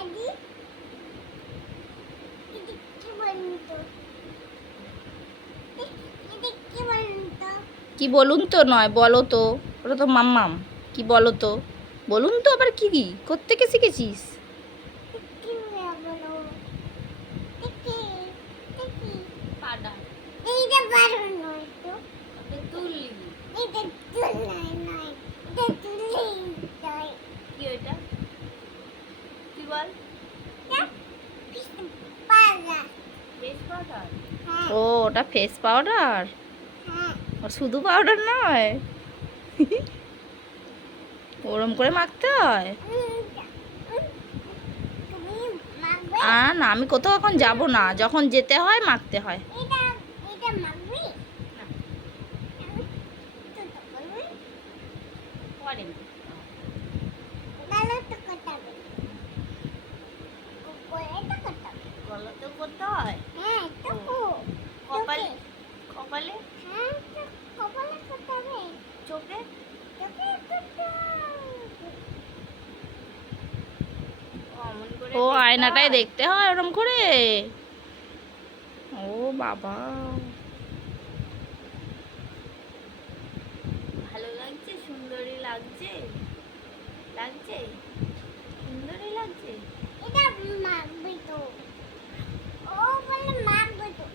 আদি কি বলুন তো। এদিক কি বলুন তো। কি বলুন তো নয় বলো তো। ওটা তো মাম্মাম। কি বলো তো? বলুন তো আবার কি কি? কোত্থেকে শিখেছিস? পাডা এইটা বারো নয় তো তুললি এটা তুল নয় নয় এটা তুললেই নয় কি ওইটা কি বল পাগা ফেস পাউডার হ্যাঁ ও ওটা ফেস পাউডার হ্যাঁ। শুধু পাউডার নয়? ওরম করে মাখতে হয়? তুমি না আমি কোথাও এখন যাব না। যখন যেতে হয় মাখতে হয় এটা এটা মাখবি তো তো করবি ভালো তো কাটাবে উপরে তো কাটাবে গলাতেও করতে হয়? হ্যাঁ কপালে? কপালে? হ্যাঁ চোখে? ও আয়নাটায় দেখতে হয়? ওরম করে? ও বাবা। ভালো লাগছে? সুন্দরী লাগছে? লাগছে? সুন্দরী লাগছে? এটা মাখবি তো ও বলে মাখবি তো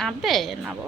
আবে নাবো